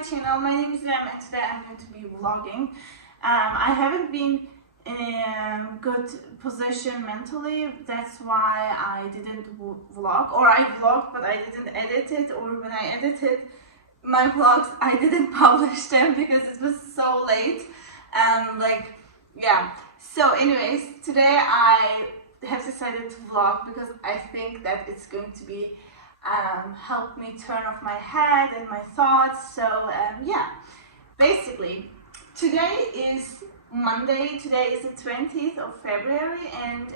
my channel. My name is Rem and today I'm going to be vlogging. I haven't been in a good position mentally, that's why I didn't vlog, or I vlogged but I didn't edit it, or when I edited my vlogs I didn't publish them because it was so late. So anyways, today I have decided to vlog because I think that it's going to be help me turn off my head and my thoughts. So basically today is Monday. Today is the 20th of February and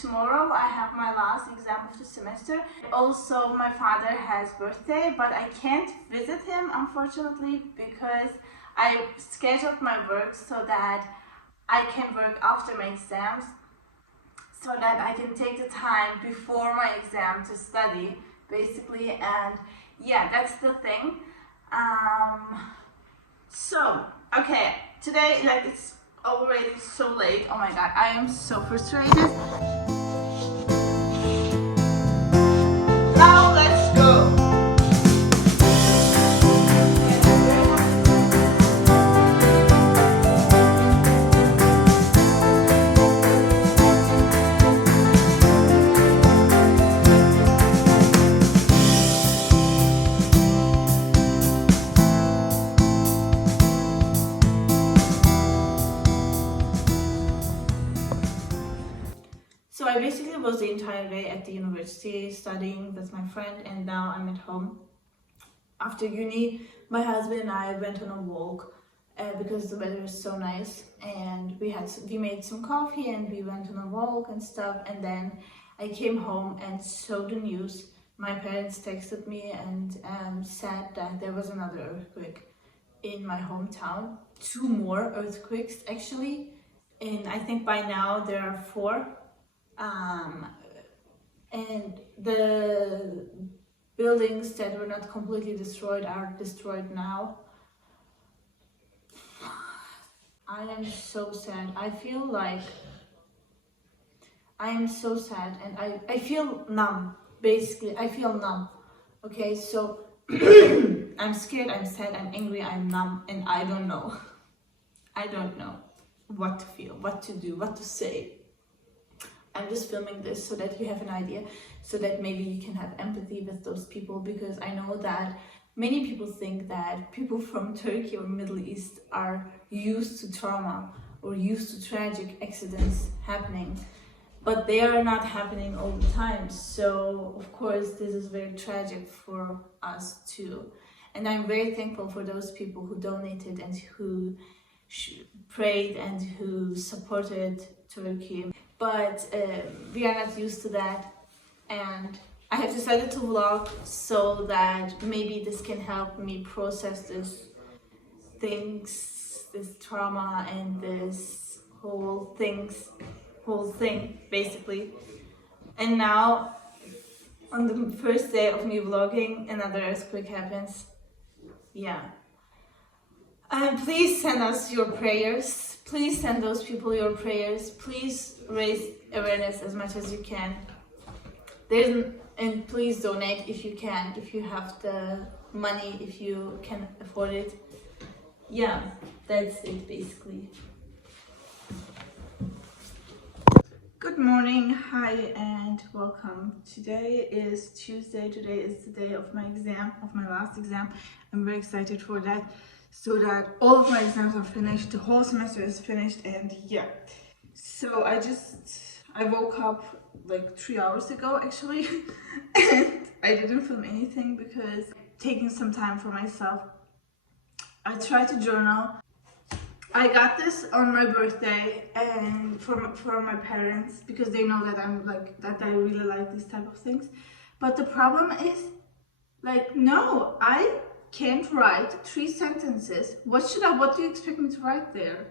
tomorrow I have my last exam of the semester. Also my father has birthday, but I can't visit him unfortunately because I scheduled my work so that I can work after my exams, so that I can take the time before my exam to study basically. And yeah, that's the thing. Okay, today it's already so late. Oh my god, I am so frustrated. Now let's go. So I basically was the entire day at the university studying with my friend, and now I'm at home. After uni, my husband and I went on a walk because the weather is so nice, and we made some coffee and we went on a walk and stuff. And then I came home and saw the news. My parents texted me and said that there was another earthquake in my hometown. 2 more earthquakes actually, and I think by now there are 4. And the buildings that were not completely destroyed are destroyed now. I am so sad. I feel like I am so sad, and I feel numb. Basically, I feel numb. Okay, so I'm scared, I'm sad, I'm angry, I'm numb, and I don't know. I don't know what to feel, what to do, what to say. I'm just filming this so that you have an idea, so that maybe you can have empathy with those people, because I know that many people think that people from Turkey or Middle East are used to trauma or used to tragic accidents happening, but they are not happening all the time. So of course this is very tragic for us too, and I'm very thankful for those people who donated and who prayed and who supported Turkey. But we are not used to that, and I have decided to vlog so that maybe this can help me process this trauma and this whole thing basically. And now on the first day of me vlogging, another earthquake happens. Yeah. Please send us your prayers. Please send those people your prayers. Please raise awareness as much as you can. And please donate if you can, if you have the money, if you can afford it. Yeah, that's it basically. Good morning, hi and welcome. Today is Tuesday. Today is the day of my exam, of my last exam. I'm very excited for that, so that all of my exams are finished, the whole semester is finished. And yeah, so I woke up like 3 hours ago actually and I didn't film anything because taking some time for myself. I tried to journal. I got this on my birthday and for my parents, because they know that I really like these type of things. But the problem is, no, I can't write 3 sentences. What do you expect me to write there?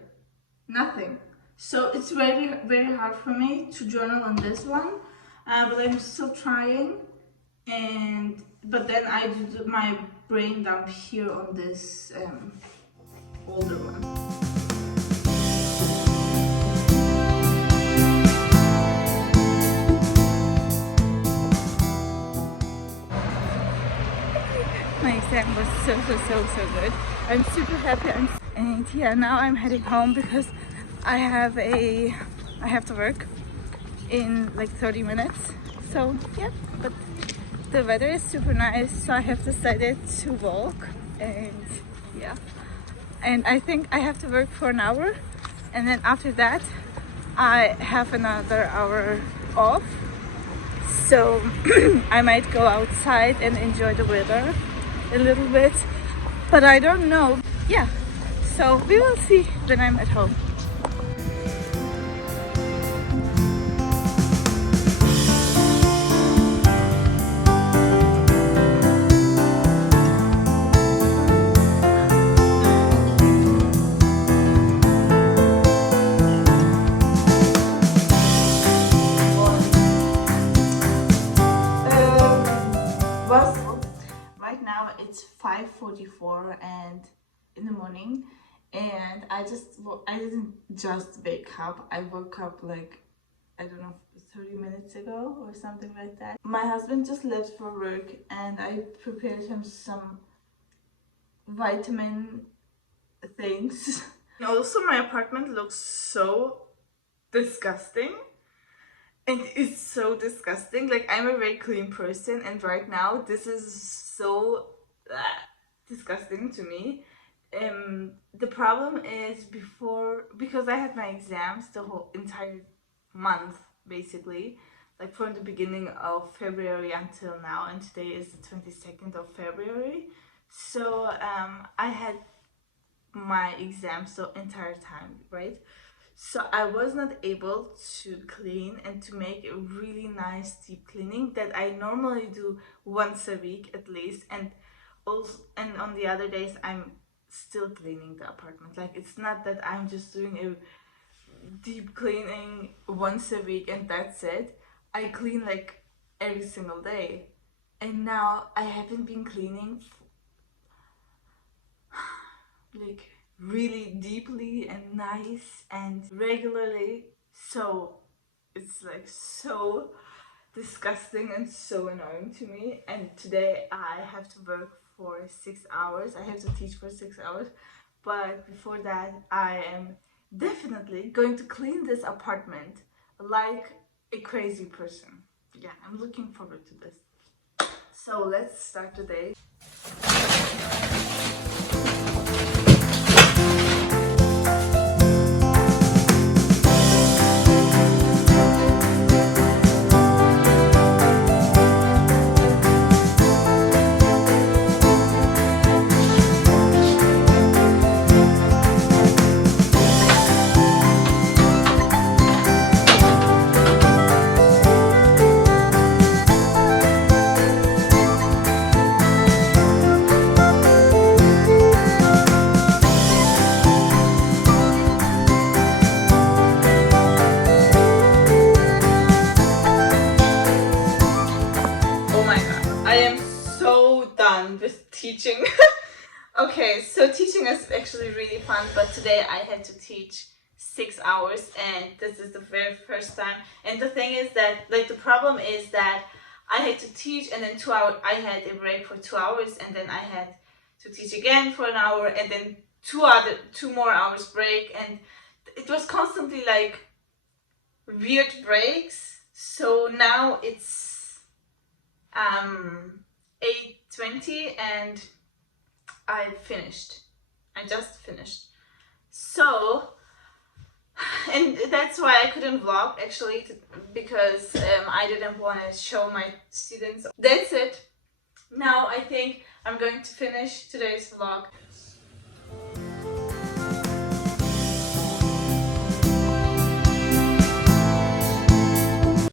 Nothing. So it's very, very hard for me to journal on this one, but I'm still trying. But then I do my brain dump here on this older one. My exam was so good. I'm super happy. And yeah, now I'm heading home because I have to work in like 30 minutes. So yeah, but the weather is super nice, so I have decided to walk. And yeah, and I think I have to work for an hour, and then after that I have another hour off, so I might go outside and enjoy the weather a little bit, but I don't know. Yeah, so we will see when I'm at home. Well, right now it's 5:44 and in the morning, and I didn't just wake up. I woke up like, I don't know, 30 minutes ago or something like that. My husband just left for work and I prepared him some vitamin things. And also my apartment looks so disgusting. And it's so disgusting. Like, I'm a very clean person, and right now this is so disgusting to me. The problem is because I had my exams the whole entire month, basically, like from the beginning of February until now, and today is the 22nd of February. So I had my exams the entire time, right? So I was not able to clean and to make a really nice deep cleaning that I normally do once a week at least, and on the other days I'm still cleaning the apartment. Like, it's not that I'm just doing a deep cleaning once a week and that's it. I clean like every single day, and now I haven't been cleaning like really deeply and nice and regularly, so it's like so disgusting and so annoying to me. And today I have to work for 6 hours. I have to teach for 6 hours, but before that I am definitely going to clean this apartment like a crazy person. Yeah, I'm looking forward to this. So let's start today. Oh my god, I am so done with teaching. Okay, so teaching is actually really fun, but today I had to teach 6 hours, and this is the very first time. And the thing is that, like, the problem is that I had to teach, and then 2 hours, I had a break for 2 hours, and then I had to teach again for an hour, and then two more hours break, and it was constantly like weird breaks. So now it's 8:20 and I just finished. So, and that's why I couldn't vlog actually, because I didn't want to show my students. That's it. Now I think I'm going to finish today's vlog.